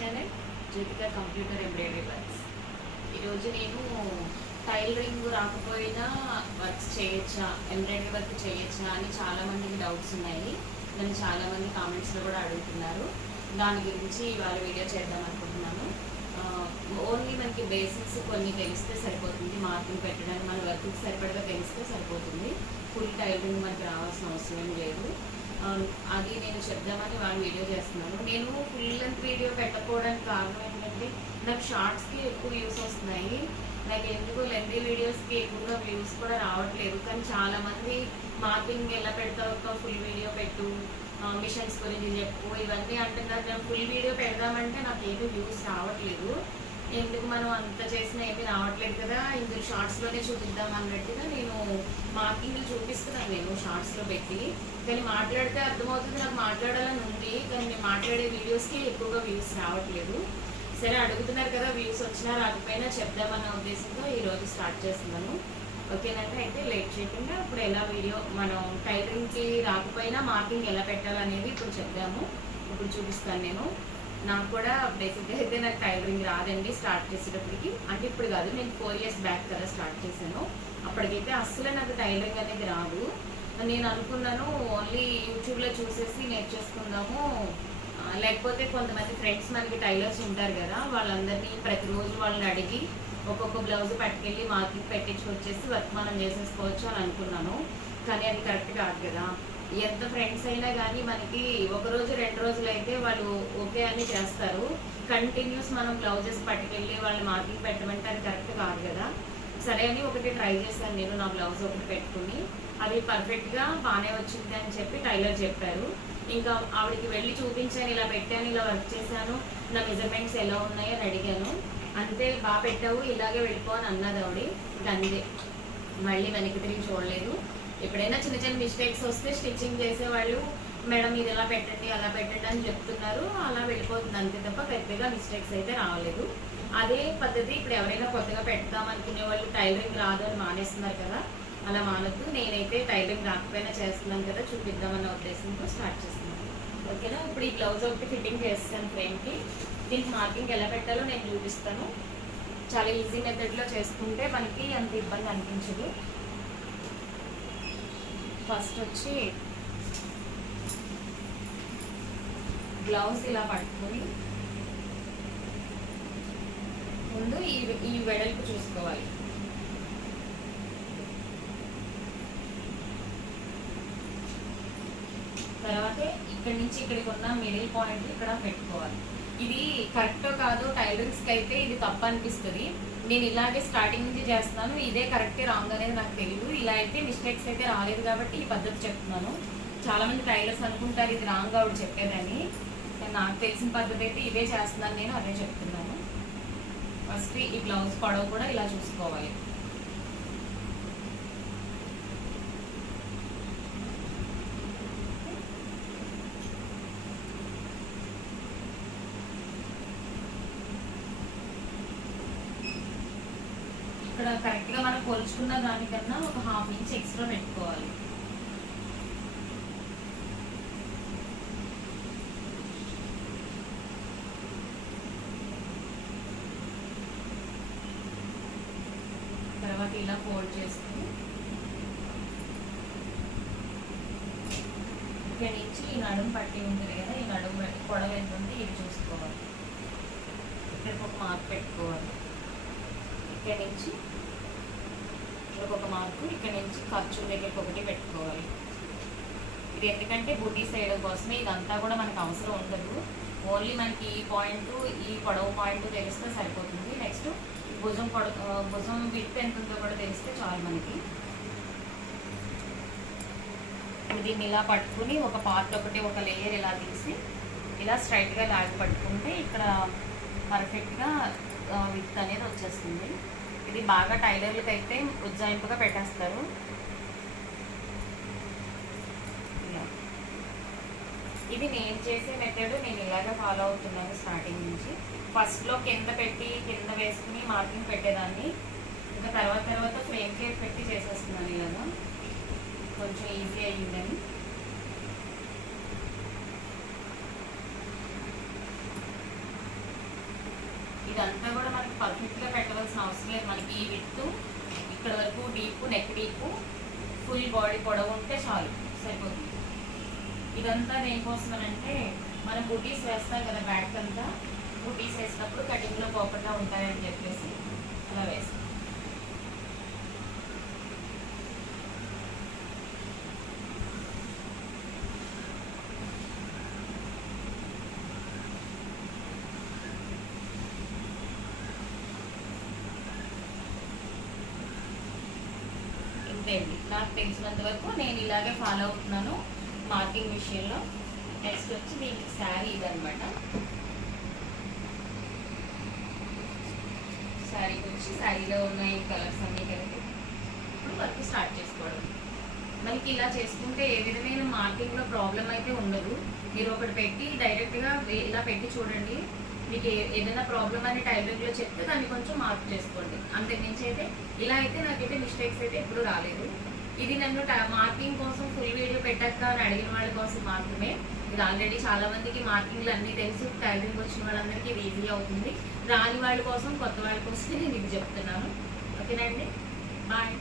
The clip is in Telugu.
Channel Jyothika computer embroidery works. ఈరోజు నేను టైలరింగ్ రాకపోయినా వర్క్స్ చేయొచ్చా, ఎంబ్రాయిడరీ వర్క్ చేయొచ్చా అని చాలామందికి డౌట్స్ ఉన్నాయి. నన్ను చాలామంది కామెంట్స్లో కూడా అడుగుతున్నారు. దాని గురించి ఇవాళ వీడియో చేద్దాం అనుకుంటున్నాను. ఓన్లీ మనకి బేసిక్స్ కొన్ని తెలిస్తే సరిపోతుంది. మార్కింగ్ పెట్టడానికి మన వర్క్కి సరిపడగా తెలిస్తే సరిపోతుంది. ఫుల్ టైలరింగ్ మనకి రావాల్సిన అవసరం లేదు. అది నేను చెప్దామని వాళ్ళు వీడియో చేస్తున్నాను. నేను ఫుల్ లెంత్ వీడియో పెట్టకపోవడానికి కారణం ఏంటంటే నాకు షార్ట్స్కి ఎక్కువ వ్యూస్ వస్తున్నాయి. నాకు ఎందుకు లెంతీ వీడియోస్కి ఎక్కువగా వ్యూస్ కూడా రావట్లేదు. కానీ చాలామంది మార్కింగ్ ఎలా పెడతావు, ఒక ఫుల్ వీడియో పెట్టు, మిషన్స్ గురించి చెప్పు, ఇవన్నీ అంటున్నారు. నేను ఫుల్ వీడియో పెడదామంటే నాకు ఏమీ వ్యూస్ రావట్లేదు. ఎందుకు మనం అంత చేసినా ఏమీ రావట్లేదు కదా, ఇందులో షార్ట్స్లోనే చూపిద్దాం అన్నట్టుగా నేను మార్కింగ్లు చూపిస్తున్నాను నేను షార్ట్స్లో పెట్టి. కానీ మాట్లాడితే అర్థమవుతుంది, నాకు మాట్లాడాలని ఉంది. కానీ నేను మాట్లాడే వీడియోస్కి ఎక్కువగా వ్యూస్ రావట్లేదు. సరే, అడుగుతున్నారు కదా, వ్యూస్ వచ్చినా రాకపోయినా చెప్దామన్న ఉద్దేశంతో ఈరోజు స్టార్ట్ చేస్తున్నాను. ఓకేనంటే అయితే లేట్ చేయకుండా ఇప్పుడు ఎలా వీడియో మనం టైలరింగ్కి రాకపోయినా మార్కింగ్ ఎలా పెట్టాలనేది ఇప్పుడు చెప్దాము. ఇప్పుడు చూపిస్తాను నేను. నాకు కూడా బేసిక్గా అయితే నాకు టైలరింగ్ రాదండి స్టార్ట్ చేసేటప్పటికి. అంటే ఇప్పుడు కాదు, నేను 4 years బ్యాక్ కదా స్టార్ట్ చేశాను. అప్పటికైతే అస్సలు నాకు టైలరింగ్ అనేది రాదు. నేను అనుకున్నాను ఓన్లీ యూట్యూబ్లో చూసేసి నేర్చేసుకుందాము, లేకపోతే కొంతమంది ఫ్రెండ్స్ మనకి టైలర్స్ ఉంటారు కదా, వాళ్ళందరినీ ప్రతిరోజు వాళ్ళని అడిగి ఒక్కొక్క బ్లౌజ్ పట్టుకెళ్ళి మార్కింగ్ పెట్టించుకొచ్చేసి వర్క్ మనం చేసేసుకోవచ్చు అని అనుకున్నాను. కానీ అది కరెక్ట్ కాదు కదా. ఎంత ఫ్రెండ్స్ అయినా కానీ మనకి 1 రోజు 2 రోజులు అయితే వాళ్ళు ఓకే అని చేస్తారు. కంటిన్యూస్ మనం బ్లౌజెస్ పట్టుకెళ్ళి వాళ్ళు మార్కింగ్ పెట్టమంటే అది కరెక్ట్ కాదు కదా. సరే అని ఒకటి ట్రై చేశాను నేను, నా బ్లౌజ్ ఒకటి పెట్టుకుని. అది పర్ఫెక్ట్గా బాగానే వచ్చింది అని చెప్పి టైలర్ చెప్పారు. ఇంకా ఆవిడకి వెళ్ళి చూపించాను, ఇలా పెట్టాను, ఇలా వర్క్ చేశాను, నా మెజర్మెంట్స్ ఎలా ఉన్నాయో అని అడిగాను. అంతే, బాగా పెట్టావు, ఇలాగే వెళ్ళిపో అని అన్నది ఆవిడ. అంతే, మళ్ళీ వెనక్కి తిరిగి చూడలేదు. ఎప్పుడైనా చిన్న చిన్న మిస్టేక్స్ వస్తే స్టిచ్చింగ్ చేసేవాళ్ళు మేడం ఇది ఎలా పెట్టండి అలా పెట్టండి అని చెప్తున్నారు, అలా వెళ్ళిపోతుంది అంతే తప్ప పెద్దగా మిస్టేక్స్ అయితే రావలేదు. అదే పద్ధతి ఇప్పుడు ఎవరైనా కొత్తగా పెడతాం అనుకునే వాళ్ళు టైలరింగ్ రాదు అని మానేస్తున్నారు కదా, అలా మానద్దు. నేనైతే టైలరింగ్ రాకపోయినా చేస్తున్నాను కదా, చూపిద్దామన్న ఉద్దేశంతో స్టార్ట్ చేస్తున్నాను. ఓకేనా. ఇప్పుడు ఈ బ్లౌజ్ ఒకటి ఫిట్టింగ్ చేస్తాను ఫ్రేమ్కి. దీనికి మార్కింగ్ ఎలా పెట్టాలో నేను చూపిస్తాను. చాలా ఈజీ మెథడ్లో చేసుకుంటే మనకి అంత ఇబ్బంది అనిపించదు. ఫస్ట్ వచ్చి బ్లౌజ్ ఇలా పట్టుకొని ముందు ఈ వెడల్పు చూసుకోవాలి. తర్వాత ఇక్కడి నుంచి ఇక్కడికి ఉన్న మిడిల్ పాయింట్ ఇక్కడ పెట్టుకోవాలి. ఇది కరెక్టో కాదో టైలరింగ్స్కి అయితే ఇది తప్పు అనిపిస్తుంది. నేను ఇలాగే స్టార్టింగ్ నుంచి చేస్తున్నాను, ఇదే కరెక్టే రాంగ్ అనేది నాకు తెలియదు. ఇలా అయితే మిస్టేక్స్ అయితే రాలేదు కాబట్టి ఈ పద్ధతి చెప్తున్నాను. చాలామంది టైలర్స్ అనుకుంటారు ఇది రాంగ్ ఆవిడ చెప్పేదని. నాకు తెలిసిన పద్ధతి అయితే ఇదే చేస్తున్నాను, నేను అదే చెప్తున్నాను. ఫస్ట్ ఈ బ్లౌజ్ పొడవు కూడా ఇలా చూసుకోవాలి. ఇక్కడ కరెక్ట్గా మనం కొలుచుకున్న దానికన్నా ఒక 1/2 ఇంచ్ ఎక్స్ట్రా పెట్టుకోవాలి. తర్వాత ఇలా ఫోల్డ్ చేసుకుని ఇక్కడి నుంచి ఈ నడుము పట్టి ఉంటుంది కదా, ఈ నడుము పొడవు ఎంత ఉంది ఇది చూసుకోవాలి. ఇక్కడికి ఒక మార్క్ పెట్టుకోవాలి. ఇక్కడి నుంచి ఒక మార్కు, ఇక్కడ నుంచి ఖర్చు దగ్గరికి ఒకటి పెట్టుకోవాలి. ఇది ఎందుకంటే బుటీస్ వేయడం కోసమే. ఇదంతా కూడా మనకు అవసరం ఉండదు. ఓన్లీ మనకి ఈ పాయింట్, ఈ పొడవు పాయింట్ తెలిస్తే సరిపోతుంది. నెక్స్ట్ భుజం విడ్త్ ఎంత ఉందో కూడా తెలిస్తే చాలు మనకి. దీన్ని ఇలా పట్టుకుని ఒక పార్ట్ ఒకటి ఒక లేయర్ ఇలా తీసి ఇలా స్ట్రైట్గా లాగి పట్టుకుంటే ఇక్కడ పర్ఫెక్ట్గా విడ్త్ అనేది వచ్చేస్తుంది. ఇది బాగా టైలర్లకు అయితే ఉజ్జాయింపుగా పెట్టేస్తారు. ఇలా ఇది నేను చేసే మెథడ్, నేను ఇలాగే ఫాలో అవుతున్నాను స్టార్టింగ్ నుంచి. ఫస్ట్లో కింద పెట్టి కింద వేసుకుని మార్కింగ్ పెట్టేదాన్ని. ఇంకా తర్వాత ఫ్రేమ్ కేక్ పెట్టి చేసేస్తున్నాను. ఇలాగా కొంచెం ఈజీ అయ్యిందని. ఇదంతా కూడా మనకి పర్ఫెక్ట్గా పెట్టవలసిన అవసరం లేదు. మనకి ఈ విత్తు ఇక్కడ వరకు deep, neck deep, full body పొడవు ఉంటే చాలు, సరిపోతుంది. ఇదంతా దేనికోసమనంటే మనం బుటీస్ వేస్తాం కదా, బ్యాక్ అంతా బుటీస్ వేసినప్పుడు కటింగ్లో పోకుండా ఉంటాయని చెప్పేసి అలా వేస్తాం. ఇంతేండి, నాకు తెలిసినంత వరకు నేను ఇలాగే ఫాలో అవుతున్నాను మార్కింగ్ విషయంలో. నెక్స్ట్ వచ్చి దీనికి శారీ ఇదనమాట. శారీకి వచ్చి శారీలో ఉన్న ఈ కలర్స్ అన్నీ కలిపి ఇప్పుడు వర్క్ స్టార్ట్ చేసుకోవడం. మనకి ఇలా చేసుకుంటే ఏ విధమైన మార్కింగ్లో ప్రాబ్లం అయితే ఉండదు. మీరు ఒకటి పెట్టి డైరెక్ట్గా ఇలా పెట్టి చూడండి, మీకు ఏదైనా ప్రాబ్లం అని టైలరింగ్లో చెప్తే దాన్ని కొంచెం మార్క్ చేసుకోండి. అంతకుమించి అయితే ఇలా అయితే నాకైతే మిస్టేక్స్ అయితే ఎప్పుడు రాలేదు. ఇది నన్ను మార్కింగ్ కోసం ఫుల్ వీడియో పెట్టాక అని అడిగిన వాళ్ళ కోసం మాత్రమే. ఇది ఆల్రెడీ చాలా మందికి మార్కింగ్లు అన్నీ తెలుసు, టైలరింగ్ వచ్చిన వాళ్ళందరికీ ఇది ఈజీ అవుతుంది. రాని వాళ్ళ కోసం, కొత్త వాళ్ళ కోసం నేను ఇది చెప్తున్నాను. ఓకేనండి, బాయ్.